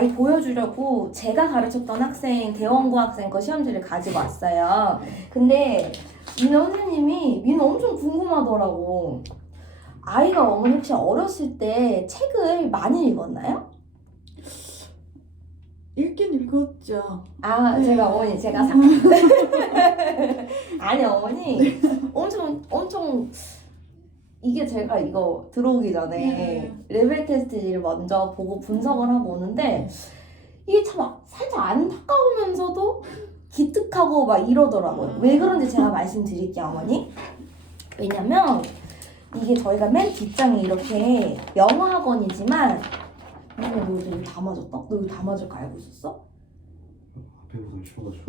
아이 보여주려고 제가 가르쳤던 학생 대원고 학생 거 시험지를 가지고 왔어요. 근데 민호 선생님이 민호 엄청 궁금하더라고. 아이가 어머니 혹시 어렸을 때 책을 많이 읽었나요? 읽긴 읽었죠. 아, 네. 제가 어머니 제가 아니 어머니 엄청 이게 제가 이거 들어오기 전에 네. 레벨 테스트지를 먼저 보고 분석을 하고 오는데 이게 참 살짝 안타까우면서도 기특하고 막 이러더라고요. 왜 그런지 제가 말씀드릴게요, 어머니. 왜냐면 이게 저희가 맨 뒷장이 이렇게 영어학원이지만 너 여기 다 맞았다? 너 여기 다 맞을 거 알고 있었어? 앞에 보다 추워가지고.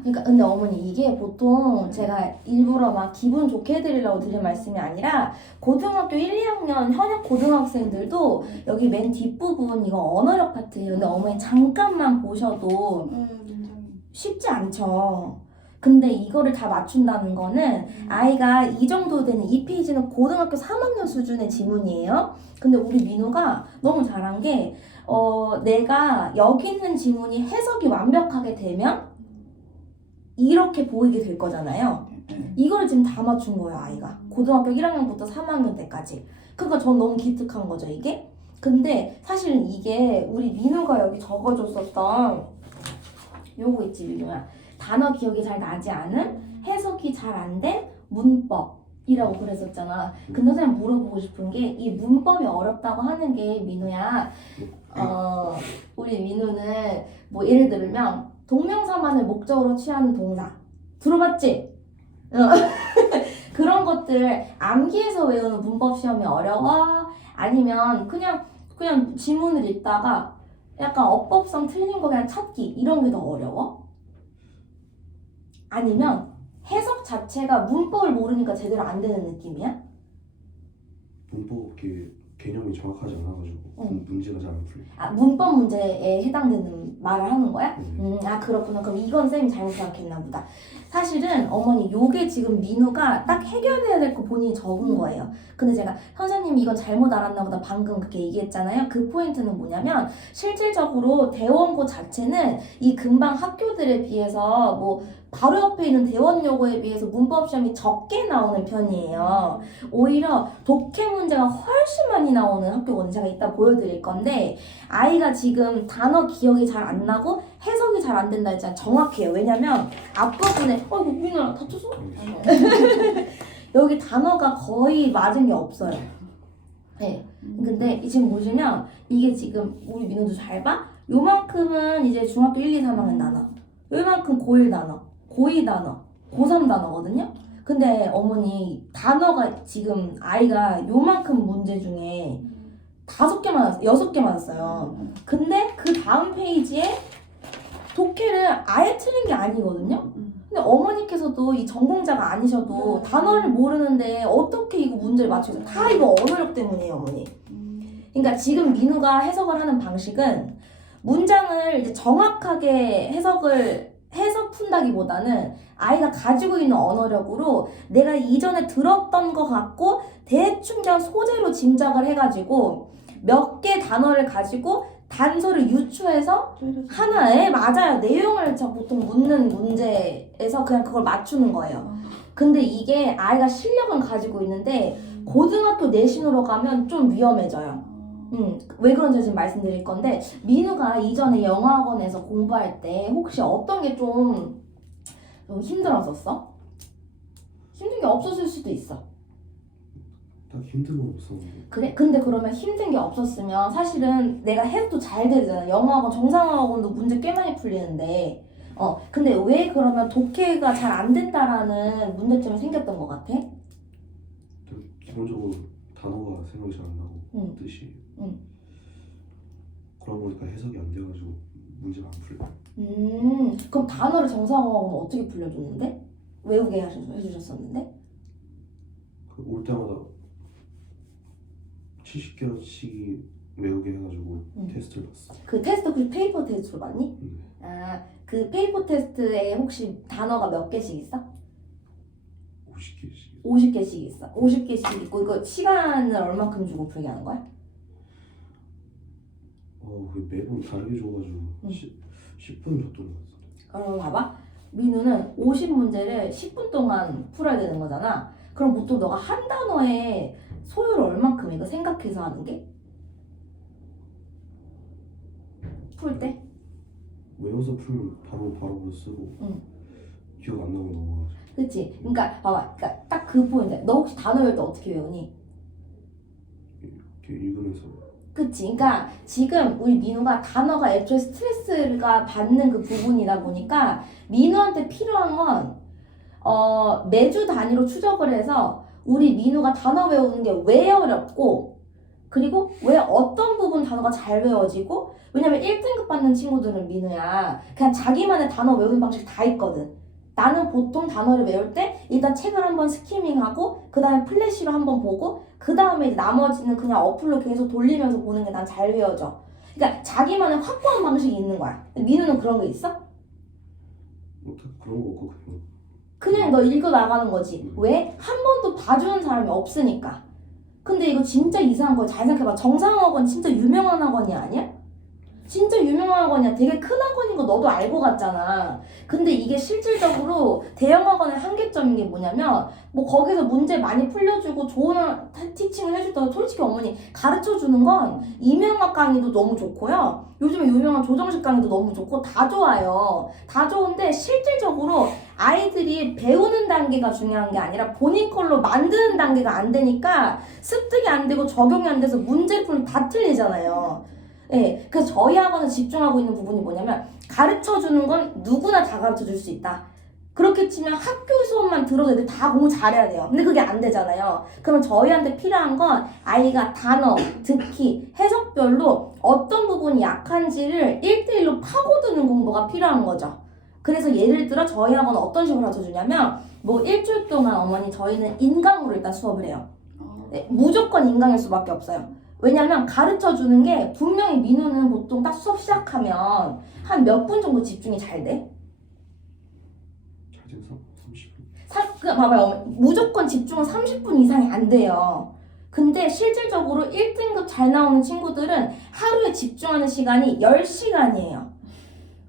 그러니까 근데 어머니 이게 보통 제가 일부러 막 기분 좋게 해드리려고 드린 말씀이 아니라 고등학교 1, 2학년 현역 고등학생들도 여기 맨 뒷부분 이거 언어력 파트예요. 근데 어머니 잠깐만 보셔도 쉽지 않죠. 근데 이거를 다 맞춘다는 거는 아이가 이 정도 되는 이 페이지는 고등학교 3학년 수준의 지문이에요. 근데 우리 민우가 너무 잘한 게 내가 여기 있는 지문이 해석이 완벽하게 되면 이렇게 보이게 될 거잖아요. 이걸 지금 다 맞춘 거예요, 아이가. 고등학교 1학년부터 3학년 때까지. 그러니까 전 너무 기특한 거죠, 이게. 근데 사실은 이게 우리 민우가 여기 적어줬었던 요거 있지, 민우야. 단어 기억이 잘 나지 않은 해석이 잘 안 된 문법이라고 그랬었잖아. 근데 선생님 물어보고 싶은 게 이 문법이 어렵다고 하는 게 민우야. 우리 민우는 뭐 예를 들면 동명사만을 목적으로 취하는 동사 들어봤지? 그런 것들 암기해서 외우는 문법 시험이 어려워? 아니면 그냥 지문을 읽다가 약간 어법성 틀린 거 그냥 찾기 이런 게 더 어려워? 아니면 해석 자체가 문법을 모르니까 제대로 안 되는 느낌이야? 문법 개념이 정확하지 않아가지고 문제가 잘 안 풀려. 아, 문법 문제에 해당되는 말을 하는 거야? 네. 아, 그렇구나. 그럼 이건 쌤이 잘못 생각했나 보다. 사실은 어머니 요게 지금 민우가 딱 해결해야 될 거 본인이 적은 거예요. 근데 제가 선생님이 이건 잘못 알았나 보다 방금 그렇게 얘기했잖아요. 그 포인트는 뭐냐면 실질적으로 대원고 자체는 이 근방 학교들에 비해서 뭐 바로 옆에 있는 대원여고에 비해서 문법 시험이 적게 나오는 편이에요. 오히려 독해 문제가 훨씬 많이 나오는 학교거든요. 제가 이따 보여드릴 건데 아이가 지금 단어 기억이 잘 안 나고 해석이 잘 안 된다 했잖아요. 정확해요. 왜냐면 앞부분에 이거 민아 다쳤어? 여기 단어가 거의 맞은 게 없어요. 네. 근데 지금 보시면 이게 지금 우리 민우도 잘 봐? 요만큼은 이제 중학교 1, 2, 3학년 단어. 요만큼 고1 단어, 고2 단어, 고3 단어거든요. 근데 어머니 단어가 지금 아이가 요만큼 문제 중에 5개 맞았어요. 6개 맞았어요. 근데 그 다음 페이지에 독해를 아예 틀린 게 아니거든요. 근데 어머니께서도 이 전공자가 아니셔도 단어를 모르는데 어떻게 이거 문제를 맞추겠어요? 다 이거 언어력 때문이에요, 어머니. 그러니까 지금 민우가 해석을 하는 방식은 문장을 이제 정확하게 해석 푼다기보다는 아이가 가지고 있는 언어력으로 내가 이전에 들었던 것 같고 대충 그냥 소재로 짐작을 해가지고 몇 개 단어를 가지고 단서를 유추해서 하나에 맞아요. 내용을 보통 묻는 문제에서 그냥 그걸 맞추는 거예요. 근데 이게 아이가 실력은 가지고 있는데 고등학교 내신으로 가면 좀 위험해져요. 왜 그런지 지금 말씀드릴 건데 민우가 이전에 영어학원에서 공부할 때 혹시 어떤 게 좀 힘들었었어? 힘든 게 없었을 수도 있어. 딱 힘든 건 없었는데. 그래? 근데 그러면 힘든 게 없었으면 사실은 내가 해도 잘 되잖아. 영어학원, 정상학원도 문제 꽤 많이 풀리는데 근데 왜 그러면 독해가 잘 안 된다라는 문제점이 생겼던 것 같아? 기본적으로 단어가 생각이 잘 안 나고 뜻이. 그러다 보니까 해석이 안 돼가지고 문제가 안 풀려. 그럼 단어를 정상학원은 어떻게 풀려줬는데? 외우게 해주셨었는데? 올 때마다 70개씩 외우게 해가지고 테스트를 봤어. 그 테스트 혹시 페이퍼 테스트로 봤니? 아, 그 페이퍼 테스트에 혹시 단어가 몇 개씩 있어? 50개씩. 50개씩 있어. 50개씩 있고 이거 시간을 얼마큼 주고 풀게 하는 거야? 매번 다르게 줘가지고 10분 줬던 것 같아. 그럼 봐봐. 민우는 50문제를 10분 동안 풀어야 되는 거잖아. 그럼 보통 너가 한 단어에 소요를 얼만큼 이거 생각해서 하는 게? 풀 때? 외워서 풀면 바로 쓰고 응. 기억 안 나고 넘어가죠. 그치? 그러니까 봐봐. 그러니까 딱 그 포인트. 너 혹시 단어 외울 때 어떻게 외우니? 이렇게 읽으면서 그치? 그러니까 지금 우리 민우가 단어가 애초에 스트레스가 받는 그 부분이다 보니까 민우한테 필요한 건 매주 단위로 추적을 해서 우리 민우가 단어 외우는 게 왜 어렵고 그리고 왜 어떤 부분 단어가 잘 외워지고 왜냐면 1등급 받는 친구들은 민우야 그냥 자기만의 단어 외우는 방식 다 있거든. 나는 보통 단어를 외울 때 일단 책을 한번 스키밍하고 그 다음에 플래시로 한번 보고 그 다음에 나머지는 그냥 어플로 계속 돌리면서 보는 게 난 잘 외워져. 그러니까 자기만의 확고한 방식이 있는 거야. 민우는 그런 게 있어? 그런 거 없고 그냥 너 읽어 나가는 거지. 왜? 한 번도 봐주는 사람이 없으니까. 근데 이거 진짜 이상한 거야. 잘 생각해봐. 정상학원 진짜 유명한 학원이 아니야? 진짜 유명한 학원이야. 되게 큰 학원인 거 너도 알고 갔잖아. 근데 이게 실질적으로 대형 학원의 한계점인 게 뭐냐면 뭐 거기서 문제 많이 풀려주고 좋은 티칭을 해주다가 솔직히 어머니 가르쳐주는 건 이명학 강의도 너무 좋고요. 요즘에 유명한 조정식 강의도 너무 좋고 다 좋아요. 다 좋은데 실질적으로 아이들이 배우는 단계가 중요한 게 아니라 본인 걸로 만드는 단계가 안 되니까 습득이 안 되고 적용이 안 돼서 문제를 풀면 다 틀리잖아요. 네, 그래서 저희 학원은 집중하고 있는 부분이 뭐냐면 가르쳐주는 건 누구나 다 가르쳐줄 수 있다. 그렇게 치면 학교 수업만 들어도 애들 다 공부 잘해야 돼요. 근데 그게 안 되잖아요. 그러면 저희한테 필요한 건 아이가 단어, 듣기, 해석별로 어떤 부분이 약한지를 1대1로 파고드는 공부가 필요한 거죠. 그래서 예를 들어 저희 학원은 어떤 식으로 가르쳐주냐면 뭐 일주일 동안 어머니 저희는 인강으로 일단 수업을 해요. 네, 무조건 인강일 수밖에 없어요. 왜냐면 가르쳐주는 게 분명히 민우는 보통 딱 수업 시작하면 한 몇 분 정도 집중이 잘 돼? 잘 돼서 30분. 봐봐요. 무조건 집중은 30분 이상이 안 돼요. 근데 실질적으로 1등급 잘 나오는 친구들은 하루에 집중하는 시간이 10시간이에요.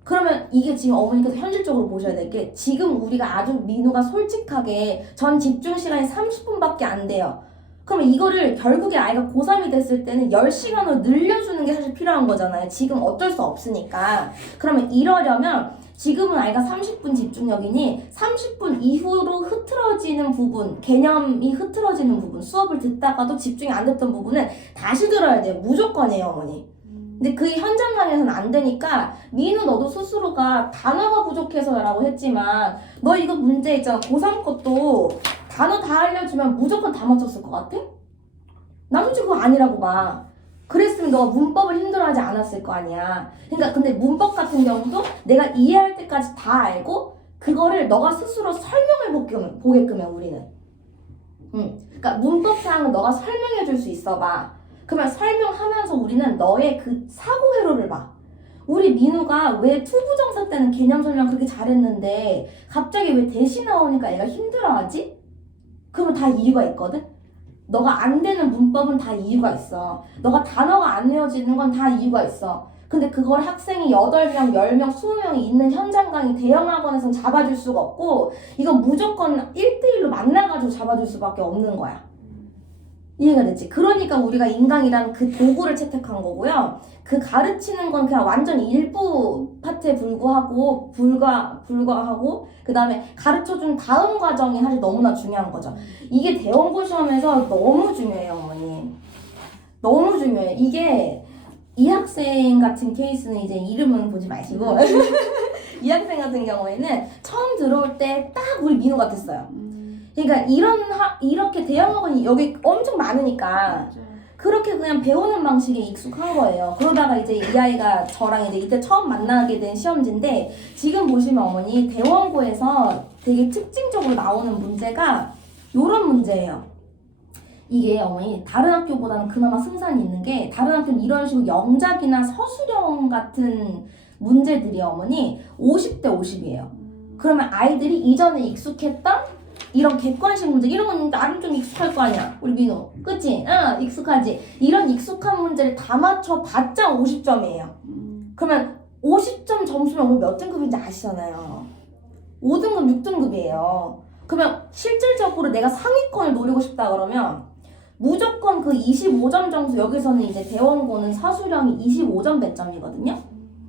그러면 이게 지금 어머니께서 현실적으로 보셔야 될 게 지금 우리가 아주 민우가 솔직하게 전 집중 시간이 30분밖에 안 돼요. 그러면 이거를 결국에 아이가 고3이 됐을 때는 10시간으로 늘려주는 게 사실 필요한 거잖아요. 지금 어쩔 수 없으니까. 그러면 이러려면 지금은 아이가 30분 집중력이니 30분 이후로 흐트러지는 부분, 개념이 흐트러지는 부분, 수업을 듣다가도 집중이 안 됐던 부분은 다시 들어야 돼요. 무조건이에요, 어머니. 근데 그게 현장 강의에서는 안 되니까 민우 너도 스스로가 단어가 부족해서라고 했지만 너 이거 문제 있잖아. 고3 것도 단어 다 알려주면 무조건 다 맞췄을 것 같아? 나 솔직히 그거 아니라고 봐. 그랬으면 너가 문법을 힘들어하지 않았을 거 아니야. 그러니까 근데 문법 같은 경우도 내가 이해할 때까지 다 알고 그거를 너가 스스로 설명해 보게끔 해 우리는. 그러니까 문법상은 너가 설명해 줄 수 있어 봐. 그러면 설명하면서 우리는 너의 그 사고 회로를 봐. 우리 민우가 왜 투부정사 때는 개념 설명 그렇게 잘했는데 갑자기 왜 대시 나오니까 얘가 힘들어하지? 그러면 다 이유가 있거든? 너가 안 되는 문법은 다 이유가 있어. 너가 단어가 안 외워지는 건 다 이유가 있어. 근데 그걸 학생이 8명, 10명, 20명이 있는 현장 강의 대형 학원에서는 잡아줄 수가 없고 이건 무조건 1대1로 만나가지고 잡아줄 수밖에 없는 거야. 이해가 됐지? 그러니까 우리가 인강이라는 그 도구를 채택한 거고요. 그 가르치는 건 그냥 완전 일부 파트에 불과하고 그 다음에 가르쳐준 다음 과정이 사실 너무나 중요한 거죠. 이게 대원고 시험에서 너무 중요해요, 어머니. 너무 중요해. 이게 이 학생 같은 케이스는 이제 이름은 보지 마시고 이 학생 같은 경우에는 처음 들어올 때 딱 우리 민우 같았어요. 그러니까 이렇게 대형 학원이 여기 엄청 많으니까 그렇게 그냥 배우는 방식에 익숙한 거예요. 그러다가 이제 이 아이가 저랑 이제 이때 처음 만나게 된 시험지인데 지금 보시면 어머니 대원고에서 되게 특징적으로 나오는 문제가 요런 문제예요. 이게 어머니 다른 학교보다는 그나마 승산이 있는 게 다른 학교는 이런 식으로 영작이나 서술형 같은 문제들이 어머니 50대 50이에요. 그러면 아이들이 이전에 익숙했던 이런 객관식 문제 이런 건 나름 좀 익숙할 거 아니야 우리 민호 그치? 응 익숙하지. 이런 익숙한 문제를 다 맞춰봤자 50점이에요. 그러면 50점 점수면 우리 몇 등급인지 아시잖아요. 5등급 6등급이에요. 그러면 실질적으로 내가 상위권을 노리고 싶다 그러면 무조건 그 25점 점수 여기서는 이제 대원고는 서술형이 25점 배점이거든요.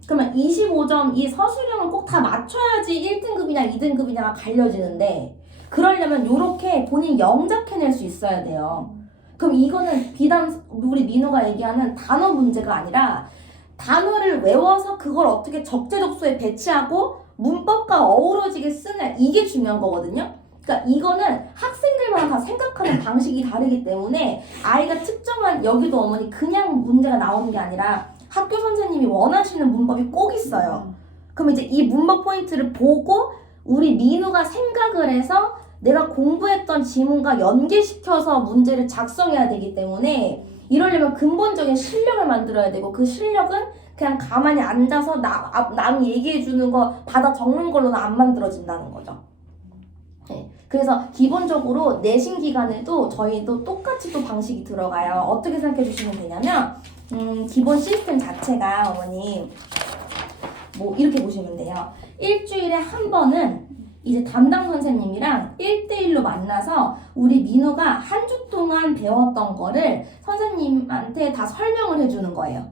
그러면 25점 이 서술형을 꼭 다 맞춰야지 1등급이냐 2등급이냐가 갈려지는데 그러려면 요렇게 본인 영작해낼 수 있어야 돼요. 그럼 이거는 비단 우리 민호가 얘기하는 단어 문제가 아니라 단어를 외워서 그걸 어떻게 적재적소에 배치하고 문법과 어우러지게 쓰냐 이게 중요한 거거든요. 그러니까 이거는 학생들마다 다 생각하는 방식이 다르기 때문에 아이가 특정한 여기도 어머니 그냥 문제가 나오는 게 아니라 학교 선생님이 원하시는 문법이 꼭 있어요. 그럼 이제 이 문법 포인트를 보고 우리 민우가 생각을 해서 내가 공부했던 지문과 연계시켜서 문제를 작성해야 되기 때문에 이러려면 근본적인 실력을 만들어야 되고 그 실력은 그냥 가만히 앉아서 남 얘기해주는 거 받아 적는 걸로는 안 만들어진다는 거죠. 네. 그래서 기본적으로 내신 기간에도 저희도 똑같이 또 방식이 들어가요. 어떻게 생각해 주시면 되냐면 기본 시스템 자체가 어머니 뭐 이렇게 보시면 돼요. 일주일에 한 번은 이제 담당 선생님이랑 1대1로 만나서 우리 민우가 한 주 동안 배웠던 거를 선생님한테 다 설명을 해주는 거예요.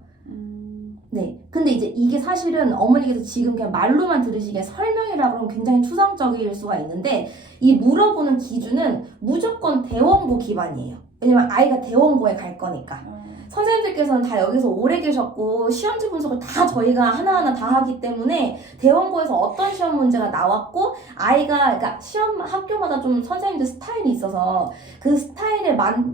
네. 근데 이제 이게 사실은 어머니께서 지금 그냥 말로만 들으시기에 설명이라 그러면 굉장히 추상적일 수가 있는데 이 물어보는 기준은 무조건 대원고 기반이에요. 왜냐면 아이가 대원고에 갈 거니까. 선생님들께서는 다 여기서 오래 계셨고 시험지 분석을 다 저희가 하나하나 다 하기 때문에 대원고에서 어떤 시험 문제가 나왔고 아이가 그러니까 시험 학교마다 좀 선생님들 스타일이 있어서 그 스타일에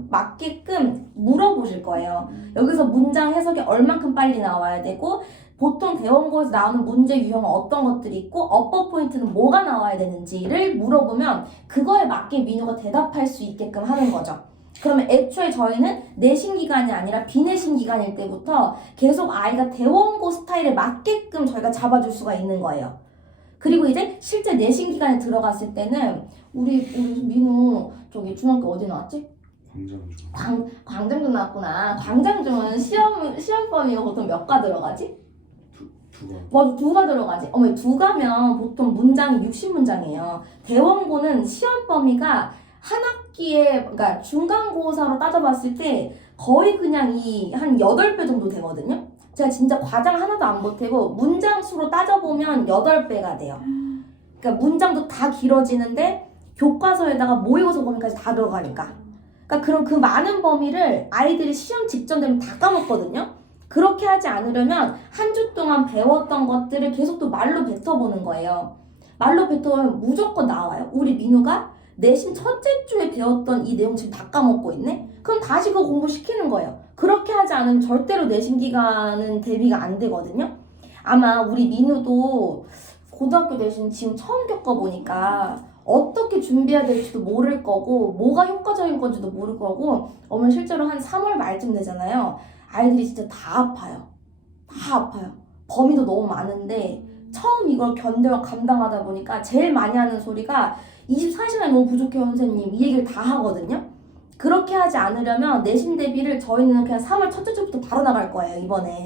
맞게끔 물어보실 거예요. 여기서 문장 해석이 얼만큼 빨리 나와야 되고 보통 대원고에서 나오는 문제 유형은 어떤 것들이 있고 어법 포인트는 뭐가 나와야 되는지를 물어보면 그거에 맞게 민우가 대답할 수 있게끔 하는 거죠. 그러면 애초에 저희는 내신 기간이 아니라 비내신 기간일 때부터 계속 아이가 대원고 스타일에 맞게끔 저희가 잡아줄 수가 있는 거예요. 그리고 이제 실제 내신 기간에 들어갔을 때는 우리 민우 저기 중학교 어디 나왔지? 광장중 나왔구나. 광장중은 시험 범위가 보통 몇 가 들어가지? 맞아, 2가 들어가지. 어머니 2가면 보통 문장이 60문장이에요. 대원고는 시험 범위가 한 학기에 그러니까 중간고사로 따져봤을 때 거의 그냥 이 한 8배 정도 되거든요. 제가 진짜 과장 하나도 안 보태고 문장 수로 따져보면 8배가 돼요. 그러니까 문장도 다 길어지는데 교과서에다가 모의고사 범위까지 다 들어가니까. 그러니까 그럼 그 많은 범위를 아이들이 시험 직전 되면 다 까먹거든요. 그렇게 하지 않으려면 한 주 동안 배웠던 것들을 계속 또 말로 뱉어보는 거예요. 말로 뱉어보면 무조건 나와요. 우리 민우가 내신 첫째 주에 배웠던 이 내용 지금 다 까먹고 있네? 그럼 다시 그거 공부시키는 거예요. 그렇게 하지 않으면 절대로 내신 기간은 대비가 안 되거든요. 아마 우리 민우도 고등학교 내신 지금 처음 겪어보니까 어떻게 준비해야 될지도 모를 거고 뭐가 효과적인 건지도 모를 거고 어머니 실제로 한 3월 말쯤 되잖아요. 아이들이 진짜 다 아파요. 다 아파요. 범위도 너무 많은데 처음 이걸 견뎌 감당하다 보니까 제일 많이 하는 소리가 24시간이 너무 부족해요 선생님 이 얘기를 다 하거든요. 그렇게 하지 않으려면 내신 대비를 저희는 그냥 3월 첫째 주부터 바로 나갈 거예요.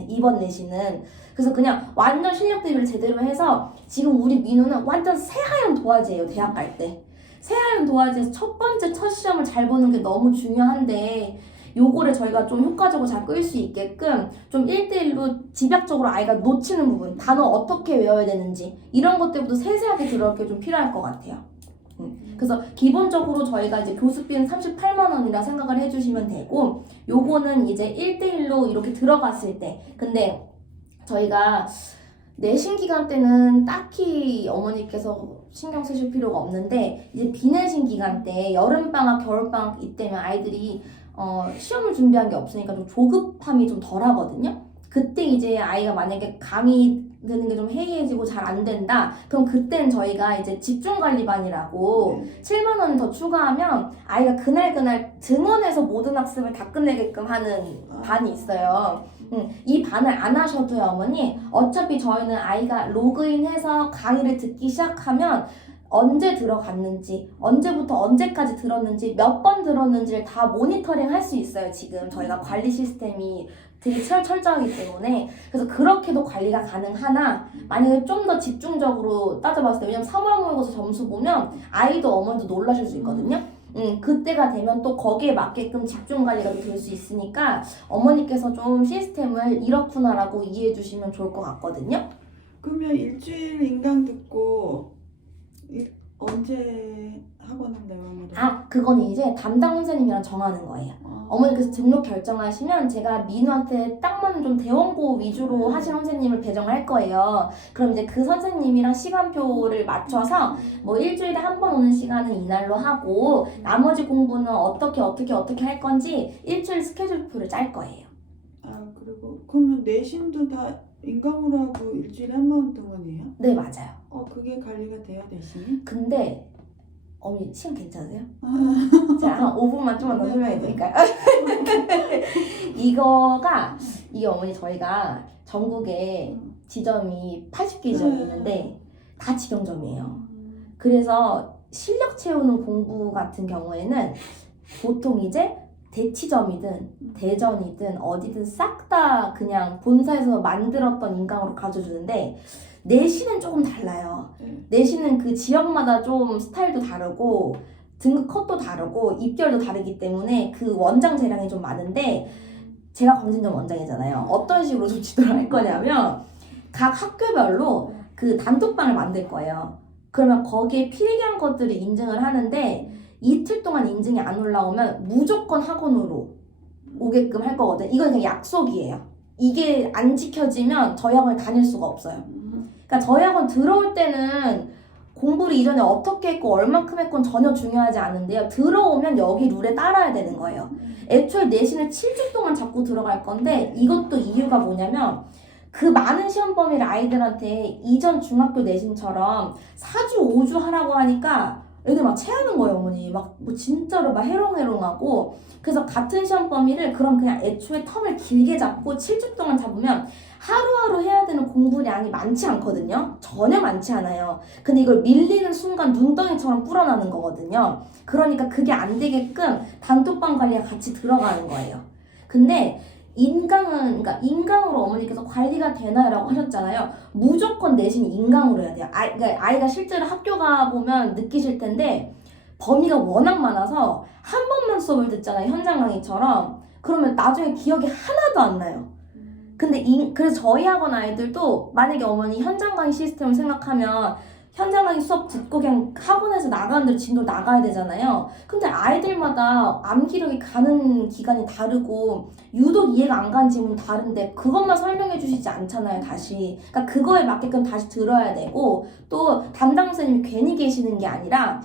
이번 내신은. 그래서 그냥 완전 실력 대비를 제대로 해서 지금 우리 민우는 완전 새하얀 도화지예요. 대학 갈 때 새하얀 도화지에서 첫 번째 첫 시험을 잘 보는 게 너무 중요한데 요거를 저희가 좀 효과적으로 잘 끌 수 있게끔 좀 1대1로 집약적으로 아이가 놓치는 부분 단어 어떻게 외워야 되는지 이런 것들부터 세세하게 들어올 게 좀 필요할 것 같아요. 그래서 기본적으로 저희가 이제 교습비는 38만 원이라 생각을 해주시면 되고 요거는 이제 1대1로 이렇게 들어갔을 때 근데 저희가 내신 기간 때는 딱히 어머니께서 신경 쓰실 필요가 없는데 이제 비내신 기간 때 여름방학 겨울방학 이때면 아이들이 시험을 준비한 게 없으니까 좀 조급함이 좀 덜 하거든요. 그때 이제 아이가 만약에 강의 되는 게 좀 해이해지고 잘 안 된다. 그럼 그때는 저희가 이제 집중관리반이라고 7만 원을 더 추가하면 아이가 그날 등원해서 모든 학습을 다 끝내게끔 하는 반이 있어요. 이 반을 안 하셔도요 어머니 어차피 저희는 아이가 로그인해서 강의를 듣기 시작하면 언제 들어갔는지, 언제부터 언제까지 들었는지, 몇 번 들었는지를 다 모니터링 할 수 있어요. 지금 저희가 관리 시스템이 되게 철저하기 때문에. 그래서 그렇게도 관리가 가능하나, 만약에 좀 더 집중적으로 따져봤을 때, 왜냐면 3월 모의고사 점수 보면 아이도 어머니도 놀라실 수 있거든요. 그때가 되면 또 거기에 맞게끔 집중 관리가 될 수 있으니까 어머니께서 좀 시스템을 이렇구나라고 이해해 주시면 좋을 것 같거든요. 그러면 일주일 인강 듣고 언제 학원을 내보내요? 그건 이제 담당 선생님이랑 정하는 거예요. 어머니께서 등록 결정하시면 제가 민우한테 딱 맞는 좀 대원고 위주로 하신 선생님을 배정을 할 거예요. 그럼 이제 그 선생님이랑 시간표를 맞춰서 뭐 일주일에 한 번 오는 시간은 이날로 하고 나머지 공부는 어떻게 할 건지 일주일 스케줄표를 짤 거예요. 그리고 그러면 내신도 다 인강으로 하고 일주일에 한 번 동안이에요? 네, 맞아요. 그게 관리가 돼요, 내신이? 근데 어머니 시간 괜찮으세요? 제가 한 5분만 좀만 더 설명해 드릴까요? 이게 어머니 저희가 전국에 지점이 80개 지점이 있는데 다 직영점이에요. 그래서 실력 채우는 공부 같은 경우에는 보통 이제 대치점이든 대전이든 어디든 싹 다 그냥 본사에서 만들었던 인강으로 가져주는데 내신은 조금 달라요. 내신은 그 지역마다 좀 스타일도 다르고 등급 컷도 다르고 입결도 다르기 때문에 그 원장 재량이 좀 많은데 제가 광진점 원장이잖아요. 어떤 식으로 좀 지도를 할 거냐면 각 학교별로 그 단톡방을 만들 거예요. 그러면 거기에 필기한 것들을 인증을 하는데 이틀 동안 인증이 안 올라오면 무조건 학원으로 오게끔 할 거거든. 이건 그냥 약속이에요. 이게 안 지켜지면 저희 학원에 다닐 수가 없어요. 그러니까 저희 학원 들어올 때는 공부를 이전에 어떻게 했고 얼마큼 했건 전혀 중요하지 않은데요. 들어오면 여기 룰에 따라야 되는 거예요. 애초에 내신을 7주 동안 잡고 들어갈 건데 이것도 이유가 뭐냐면 그 많은 시험 범위를 아이들한테 이전 중학교 내신처럼 4주, 5주 하라고 하니까 애들 막 체하는 거예요, 어머니. 막 뭐 진짜로 막 해롱해롱하고. 그래서 같은 시험 범위를 그럼 그냥 애초에 텀을 길게 잡고 7주 동안 잡으면 하루하루 해야 되는 공부량이 많지 않거든요. 전혀 많지 않아요. 근데 이걸 밀리는 순간 눈덩이처럼 불어나는 거거든요. 그러니까 그게 안 되게끔 단톡방 관리가 같이 들어가는 거예요. 근데 그러니까 인강으로 어머니께서 관리가 되나요라고 하셨잖아요. 무조건 내신 인강으로 해야 돼요. 그러니까 아이가 실제로 학교 가 보면 느끼실 텐데 범위가 워낙 많아서 한 번만 수업을 듣잖아요. 현장 강의처럼. 그러면 나중에 기억이 하나도 안 나요. 근데 그래서 저희 학원 아이들도 만약에 어머니 현장 강의 시스템을 생각하면 현장 강의 수업 듣고 그냥 학원에서 나가는 대로 진도 나가야 되잖아요. 근데 아이들마다 암기력이 가는 기간이 다르고 유독 이해가 안 가는 질문이 다른데 그것만 설명해 주시지 않잖아요, 다시. 그러니까 그거에 맞게끔 다시 들어야 되고 또 담당 선생님이 괜히 계시는 게 아니라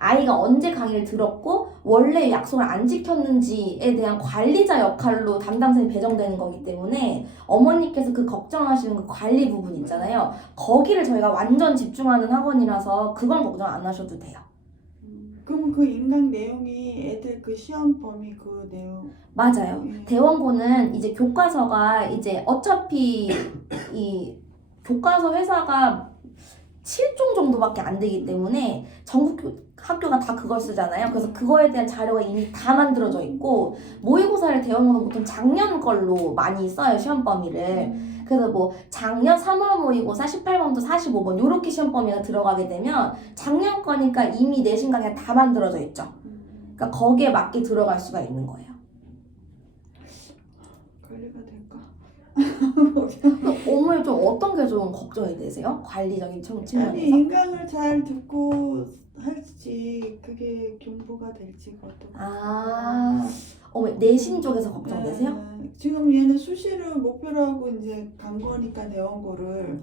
아이가 언제 강의를 들었고 원래 약속을 안 지켰는지에 대한 관리자 역할로 담당 선생님이 배정되는 거기 때문에 어머니께서 그 걱정하시는 그 관리 부분 있잖아요. 거기를 저희가 완전 집중하는 학원이라서 그건 걱정 안 하셔도 돼요. 그럼 그 인강 내용이 애들 그 시험 범위 그 내용 맞아요. 대원고는 이제 교과서가 이제 어차피 이 교과서 회사가 7종 정도밖에 안 되기 때문에 전국 학교가 다 그걸 쓰잖아요. 그래서 그거에 대한 자료가 이미 다 만들어져 있고 모의고사를 대원고는 보통 작년 걸로 많이 써요, 시험 범위를. 그래서 뭐 작년 3월 모의고사 18번부터 45번 요렇게 시험 범위가 들어가게 되면 작년 거니까 이미 내신 강의가 다 만들어져 있죠. 그러니까 거기에 맞게 들어갈 수가 있는 거예요. 관리가 될까? 어머니 좀 어떤 게 좀 걱정이 되세요? 관리적인 측면에서? 아니 인강을 잘 듣고 할지 그게 공부가 될지 어떻게? 어머니 내신 쪽에서 걱정되세요? 지금 얘는 수시를 목표로 하고 이제 간 거니까 대원고를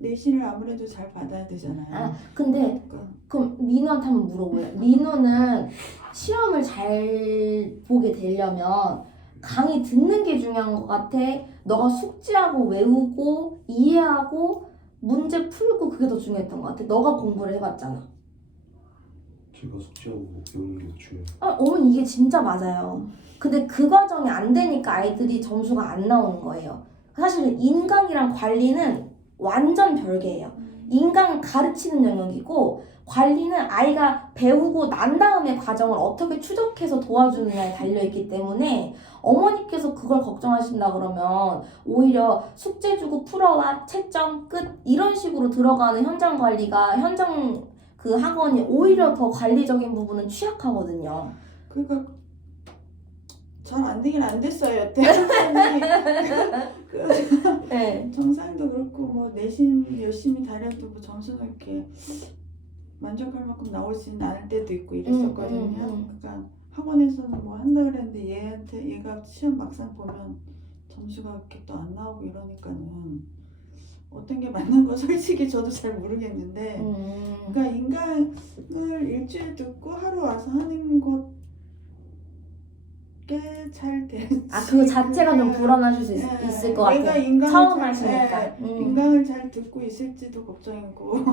내신을 아무래도 잘 받아야 되잖아요. 근데 그럼 민우한테 한번 물어볼래요? 민우는 시험을 잘 보게 되려면 강의 듣는 게 중요한 것 같아? 너가 숙지하고 외우고 이해하고 문제 풀고 그게 더 중요했던 것 같아? 너가 공부를 해봤잖아. 제가 숙제하고 배우는 게 더 중요해요. 어머니 이게 진짜 맞아요. 근데 그 과정이 안 되니까 아이들이 점수가 안 나오는 거예요. 사실은 인강이랑 관리는 완전 별개예요. 인간 가르치는 영역이고 관리는 아이가 배우고 난 다음에 과정을 어떻게 추적해서 도와주느냐에 달려있기 때문에 어머니께서 그걸 걱정하신다 그러면 오히려 숙제 주고 풀어와 채점 끝 이런 식으로 들어가는 현장 관리가 현장 그 학원이 오히려 더 관리적인 부분은 취약하거든요. 그러니까 잘 안 되긴 안 됐어요 여태. 선생님이 네. 정상도 그렇고 뭐 내신 열심히 다려도 뭐 점수는 이렇게 만족할 만큼 나오지는 않을 때도 있고 이랬었거든요. 그러니까 학원에서는 뭐 한다 그랬는데 얘가 시험 막상 보면 점수가 이렇게 또 안 나오고 이러니까는 어떤 게 맞는 거 솔직히 저도 잘 모르겠는데 그러니까 인강을 일주일 듣고 하루 와서 하는 것게 잘 될지 그거 자체가 좀 불안하실 수 있을 것 내가 같아요. 인강을 처음 잘, 하시니까. 인강을 잘 듣고 있을지도 걱정이고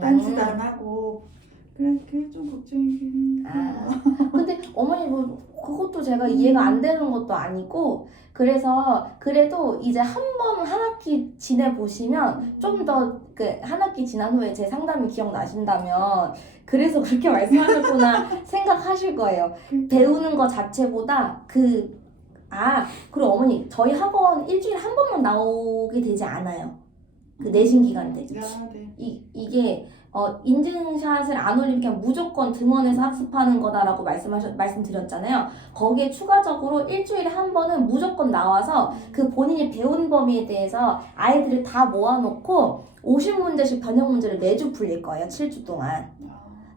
딴짓 안 하고 그게 좀 걱정이긴 해요. 근데 어머니 뭐 그것도 제가 이해가 안 되는 것도 아니고 그래서 그래도 이제 한 번 한 학기 지내보시면 좀 더 그 한 학기 지난 후에 제 상담이 기억나신다면 그래서 그렇게 말씀하셨구나 생각하실 거예요. 배우는 거 자체보다 그리고 어머니 저희 학원 일주일에 한 번만 나오게 되지 않아요. 그 내신 기간 때. 네. 이게 인증샷을 안 올리면 그냥 무조건 등원해서 학습하는 거다라고 말씀드렸잖아요. 거기에 추가적으로 일주일에 한 번은 무조건 나와서 그 본인이 배운 범위에 대해서 아이들을 다 모아놓고 50문제씩 변형 문제를 매주 풀릴 거예요. 7주 동안.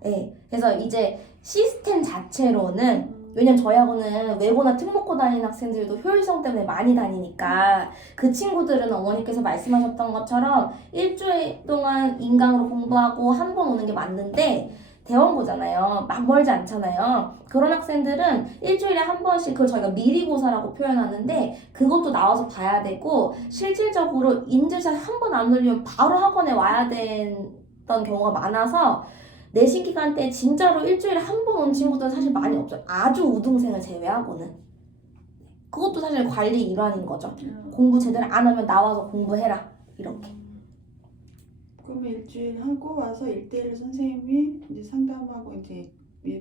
네, 그래서 이제 시스템 자체로는 왜냐면 저희 학원은 외고나 특목고 다니는 학생들도 효율성 때문에 많이 다니니까 그 친구들은 어머니께서 말씀하셨던 것처럼 일주일 동안 인강으로 공부하고 한 번 오는 게 맞는데 대원고잖아요. 막 멀지 않잖아요. 그런 학생들은 일주일에 한 번씩 그걸 저희가 미리고사라고 표현하는데 그것도 나와서 봐야 되고 실질적으로 인증샷 한 번 안 올리면 바로 학원에 와야 됐던 경우가 많아서 내신 기간 때 진짜로 일주일에 한 번 온 친구들은 사실 많이 없어요. 아주 우등생을 제외하고는. 그것도 사실 관리 일환인 거죠. 공부 제대로 안 하면 나와서 공부해라. 이렇게. 그러면 일주일 하고 와서 1대1 선생님이 이제 상담하고 이제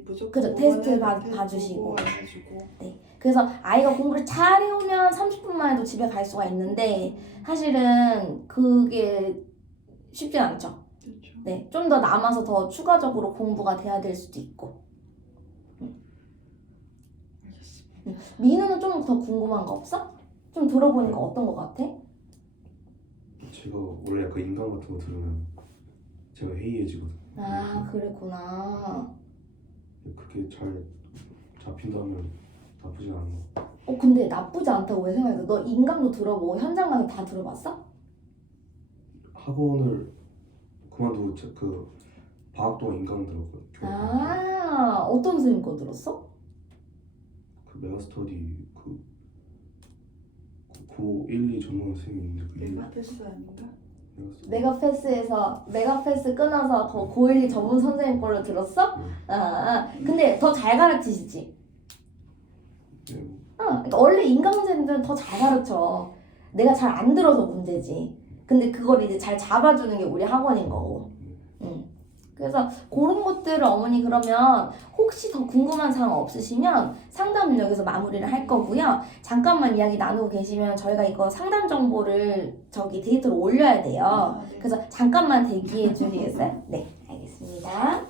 무조건 그죠. 테스트 봐주시고. 해주고. 네. 그래서 아이가 공부를 잘 해오면 30분만 해도 집에 갈 수가 있는데 사실은 그게 쉽지 않죠. 그렇죠. 네, 좀 더 남아서 더 추가적으로 공부가 돼야 될 수도 있고. 알겠습니다. 민우는 좀 더 궁금한 거 없어? 좀 들어보니까 어떤 거 같아? 제가 원래 약간 인강 같은 거 들으면 제가 해이해지거든요. 그랬구나. 그렇게 잘 잡힌다면 나쁘지 않은 거. 근데 나쁘지 않다고 왜 생각해? 너 인강도 들어보고 현장 강의 다 들어봤어? 학원을 그만두고 그 방학 동안 인강 들었거든요. 어떤 선생님 거 들었어? 그 메가스터디 고1, 2 전문 선생님이 있는데 그게 메가패스 아닌가? 메가패스 끊어서 고1 전문 선생님 걸로 들었어? 근데 더 잘 가르치시지? 네. 그러니까 원래 인강 선생님들은 더 잘 가르쳐. 내가 잘 안 들어서 문제지. 근데 그걸 이제 잘 잡아주는 게 우리 학원인 거고. 그래서 그런 것들을 어머니 그러면 혹시 더 궁금한 사항 없으시면 상담은 여기서 마무리를 할 거고요. 잠깐만 이야기 나누고 계시면 저희가 이거 상담 정보를 데이터로 올려야 돼요. 네. 그래서 잠깐만 대기해 주시겠어요? 네, 알겠습니다.